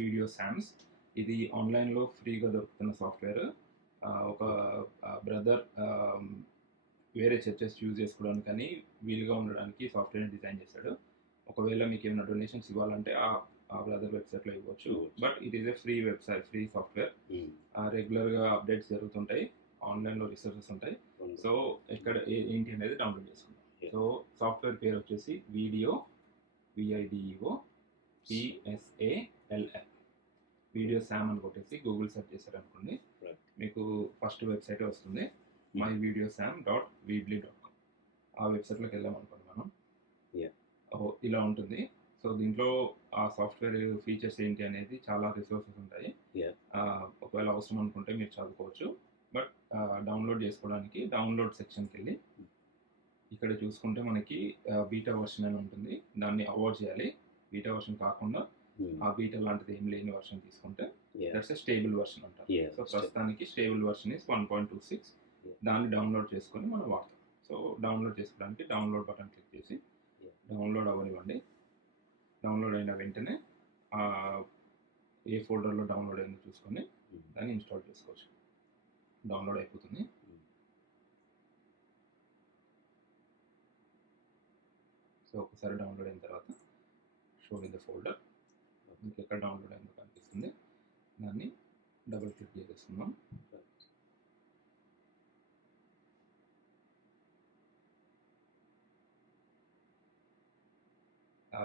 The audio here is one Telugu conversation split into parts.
వీడియోసామ్స్. ఇది ఆన్లైన్లో ఫ్రీగా దొరుకుతున్న సాఫ్ట్వేర్. ఒక బ్రదర్ వేరే చర్చెస్ యూజ్ చేసుకోవడానికి కానీ వీలుగా ఉండడానికి సాఫ్ట్వేర్ని డిజైన్ చేశాడు. ఒకవేళ మీకు ఏమైనా డొనేషన్స్ ఇవ్వాలంటే ఆ బ్రదర్ వెబ్సైట్లో ఇవ్వచ్చు. But it is a free website, free software. రెగ్యులర్గా అప్డేట్స్ జరుగుతుంటాయి, ఆన్లైన్లో రిసోర్సెస్ ఉంటాయి. సో ఎక్కడ ఏంటి అనేది డౌన్లోడ్ చేసుకుంటాం. సో సాఫ్ట్వేర్ పేరు వచ్చేసి VIDEO PSALM. వీడియోసామ్ అని కొట్టేసి గూగుల్ సెర్చ్ చేశారనుకోండి, మీకు ఫస్ట్ వెబ్సైట్ వస్తుంది, myvideosam.weebly.com. ఆ వెబ్సైట్లోకి వెళ్ళామనుకోండి మనం, ఇలా ఉంటుంది. సో దీంట్లో ఆ సాఫ్ట్వేర్ ఫీచర్స్ ఏంటి అనేది చాలా రిసోర్సెస్ ఉంటాయి. ఒకవేళ అవసరం అనుకుంటే మీరు చదువుకోవచ్చు. బట్ డౌన్లోడ్ చేసుకోవడానికి డౌన్లోడ్ సెక్షన్కి వెళ్ళి ఇక్కడ చూసుకుంటే మనకి బీటా వర్షన్ అని ఉంటుంది, దాన్ని అవాయిడ్ చేయాలి. బీటా వర్షన్ కాకుండా ఆ బీటా లాంటిది ఏం లేని వర్షన్ తీసుకుంటే దట్స్ ఎ స్టేబుల్ వర్షన్ అంటారు. సో ప్రస్తుతానికి స్టేబుల్ వర్షన్ ఇస్ 1.26. దాన్ని డౌన్లోడ్ చేసుకొని మనం వాడతాం. సో డౌన్లోడ్ చేసుకోవడానికి డౌన్లోడ్ బటన్ క్లిక్ చేసి డౌన్లోడ్ అవ్వనివ్వండి. డౌన్లోడ్ అయిన వెంటనే ఏ ఫోల్డర్లో డౌన్లోడ్ అయిందో చూసుకొని దాన్ని ఇన్స్టాల్ చేసుకోవచ్చు. డౌన్లోడ్ అయిపోతుంది. సో ఒకసారి డౌన్లోడ్ అయిన తర్వాత షో ఇన్ ద ఫోల్డర్, మీకు ఎక్కడ డౌన్లోడ్ అయిందో కనిపిస్తుంది, దాన్ని డబుల్ క్లిక్ చేసేస్తున్నాం.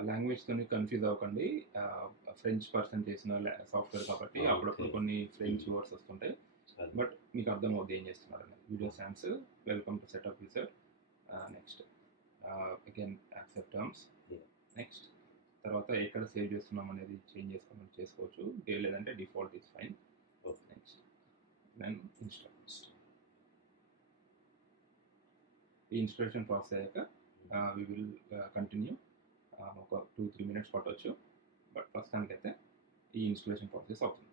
లాంగ్వేజ్తో కన్ఫ్యూజ్ అవ్వకండి. ఫ్రెంచ్ పర్సన్ చేసిన సాఫ్ట్వేర్ కాబట్టి అప్పుడప్పుడు కొన్ని ఫ్రెంచ్ వర్డ్స్ వస్తుంటాయి, బట్ మీకు అర్థం అవుతుంది ఏం చేస్తున్నారు అనేది. వీడియోసామ్స్ welcome to setup user. Next again accept terms. Next తర్వాత ఎక్కడ సేవ్ చేస్తున్నాం అనేది చేంజ్ చేసుకోవచ్చు, లేదంటే default is fine. Next then install. ఈ ఇన్స్టాలేషన్ ప్రాసెస్ అయ్యాక వి విల్ కంటిన్యూ. ఒక 2-3 మినిట్స్ పట్టవచ్చు, బట్ ప్రస్తుతానికి అయితే ఈ ఇన్స్టాలేషన్ ప్రాసెస్ అవుతుంది.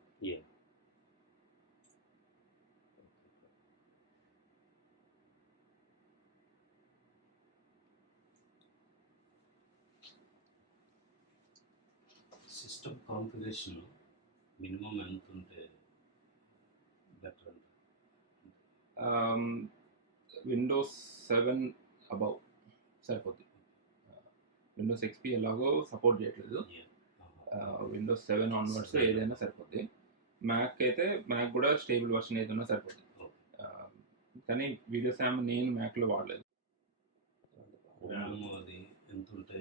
సిస్టమ్ కాన్ఫిగరేషన్ మినిమం ఎంత ఉంటే బెటర్ అంటే విండోస్ 7 అబౌవ్ సరిపోద్ది. విండోస్ XP ఎలాగో సపోర్ట్ చేయట్లేదు. విండోస్ 7 ఆన్వర్డ్స్ ఏదైనా సరిపోద్ది. మ్యాక్ అయితే మ్యాక్ కూడా స్టేబుల్ వర్షన్ ఏదైనా సరిపోద్ది. కానీ వీడియోసామ్ నేను మ్యాక్లో వాడలేదు. ర్యామ్ అది ఎంత ఉంటే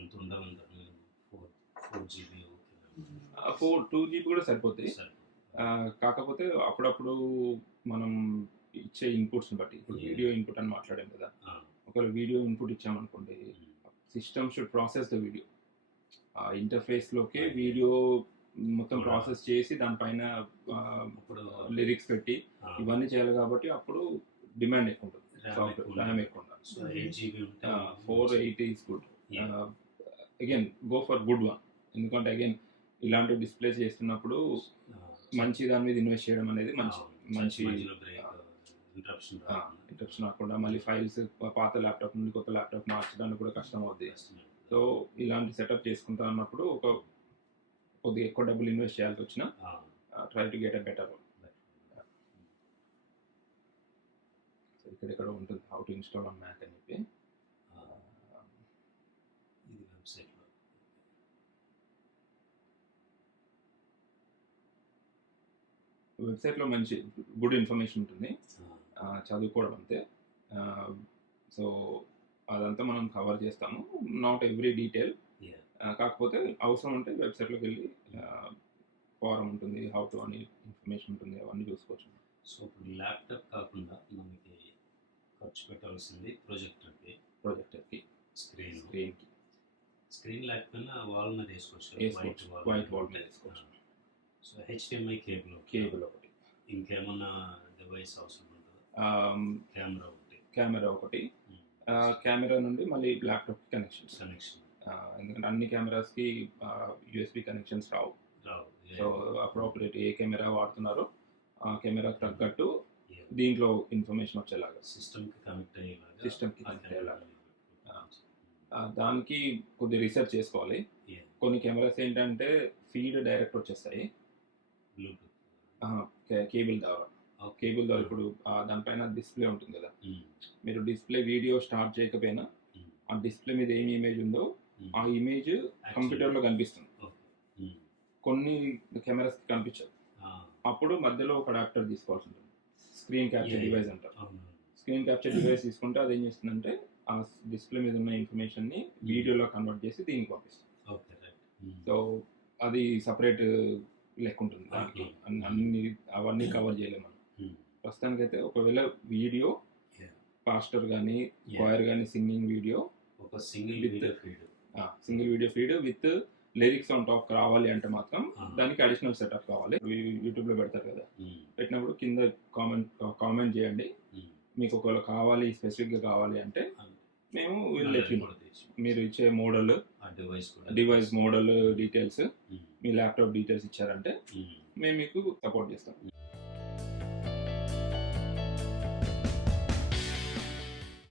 ఎంత ఉండాలంటారు? 4GB 2GB కూడా సరిపోద్ది. కాకపోతే అప్పుడప్పుడు మనం ఇచ్చే ఇన్పుట్స్ని బట్టి, ఇప్పుడు వీడియో ఇన్పుట్ అని మాట్లాడాం కదా, ఒకవేళ వీడియో ఇన్పుట్ ఇచ్చామనుకోండి, system should process the video. ఆ ఇంటర్ఫేస్లోకే వీడియో మొత్తం ప్రాసెస్ చేసి దానిపైన లిరిక్స్ పెట్టి ఇవన్నీ చేయాలి కాబట్టి అప్పుడు డిమాండ్ ఎక్కువ ఉంటుంది, ర్యామ్ ఎక్కువ ఉండాలి. 480 is good. Again go for good one, ఎందుకంటే అగైన్ ఇలాంటి డిస్ప్లేస్ చేస్తున్నప్పుడు మంచి దాని మీద ఇన్వెస్ట్ చేయడం అనేది మంచి ఇంటరప్షన్ రాకుండా మళ్ళీ ఫైల్స్ పాత ల్యాప్టాప్ నుండి కొత్త ల్యాప్టాప్ మార్చడానికి కూడా కష్టం అవుద్ది. సో ఇలాంటి సెటప్ చేసుకుంటా అన్నప్పుడు కొద్దిగా ఎక్కువ డబ్బులు ఇన్వెస్ట్ చేయాల్సి వచ్చినా try to get a better one. So ఇక్కడ ఉంటుంది how to install on Mac అని చెప్పి. వెబ్సైట్లో మంచి గుడ్ ఇన్ఫర్మేషన్ ఉంటుంది, చదువుకోవడం అంతే. సో అదంతా మనం కవర్ చేస్తాము, నాట్ ఎవ్రీ డీటెయిల్. కాకపోతే అవసరం ఉంటే వెబ్సైట్లోకి వెళ్ళి ఫారం ఉంటుంది, హౌ టు అని ఇన్ఫర్మేషన్ ఉంటుంది, అవన్నీ చూసుకోవచ్చు. సో ఇప్పుడు ల్యాప్టాప్ కాకుండా మనకి ఖర్చు పెట్టాల్సింది ప్రొజెక్టర్కి స్క్రీన్ లేకపోయినా వాల్ మీద వేసుకోవచ్చు, వైట్ వాల్ మీద వేసుకోవచ్చు. సో HDMI కేబుల్ ఒకటి, ఇంకేమన్నా డివైస్ అవసరం ఉంటుందా? కెమెరా ఒకటి, కెమెరా నుండి మళ్ళీ ల్యాప్టాప్ కనెక్షన్. ఎందుకంటే అన్ని కెమెరాస్కి USB కనెక్షన్స్ రావు. సో అప్రోప్రియేట్ ఏ కెమెరా వాడుతున్నారో ఆ కెమెరాకి తగ్గట్టు దీంట్లో ఇన్ఫర్మేషన్ వచ్చేలాగా సిస్టమ్కి కనెక్ట్ అయ్యేలాగా. దానికి కొద్దిగా రీసెర్చ్ చేసుకోవాలి. Yeah. కొన్ని కెమెరాస్ ఏంటంటే ఫీడ్ డైరెక్ట్ వచ్చేస్తాయి బ్లూటూత్. కేబుల్ ద్వారా. ఓకే. కేబుల్ ద్వారా ఇప్పుడు దానిపైన డిస్ప్లే ఉంటుంది కదా, మ్మ్. మీరు డిస్ప్లే వీడియో స్టార్ట్ చేయకపోయినా మ్మ్. ఆ డిస్ప్లే మీద ఏమి ఇమేజ్ ఉందో మ్మ్. ఆ ఇమేజ్ కంప్యూటర్లో కనిపిస్తుంది. ఓకే. మ్మ్. కొన్ని కెమెరాస్ కనిపించదు. ఆ. అప్పుడు మధ్యలో ఒక అడాప్టర్ తీసుకోవాల్సి ఉంటుంది. Screen capture Yeah, device yeah. అంటారు. అవును. స్క్రీన్ క్యాప్చర్ డివైస్ తీసుకుంటే అది ఏం చేస్తుందంటే ఆ డిస్ప్లే మీద ఉన్న ఇన్ఫర్మేషన్ని వీడియోలో కన్వర్ట్ చేసి దీనికి పంపిస్తుంది. Okay, right. మ్మ్. సో అది సపరేట్ లెక్క ఉంటుంది దానికి. అన్ని అవన్నీ కవర్ చేయలేము మనం. మ్మ్. ప్రస్తుతానికైతే ఒకవేళ వీడియో Yeah. పాస్టర్ కానీ Yeah. choir కానీ సింగింగ్ వీడియో, ఒక single With- video feed. Single video feed with lyrics on top రావాలి అంటే మాత్రం Ah. దానికి అడిషనల్ సెటప్ కావాలి. యూట్యూబ్లో పెడతారు కదా, మ్మ్. పెట్టినప్పుడు కింద కామెంట్ చేయండి. మ్మ్. మీకు ఒకవేళ కావాలి స్పెసిఫిక్గా కావాలి అంటే మేము నల్లది కూడా తెచ్చి. మీరు ఇచ్చే మోడల్, ఆ డివైస్ కూడా. డివైస్ మోడల్ డీటెయిల్స్, మ్మ్. మీ ల్యాప్టాప్ డీటెయిల్స్ ఇచ్చారంటే మ్మ్. మేము మీకు సపోర్ట్ చేస్తాం.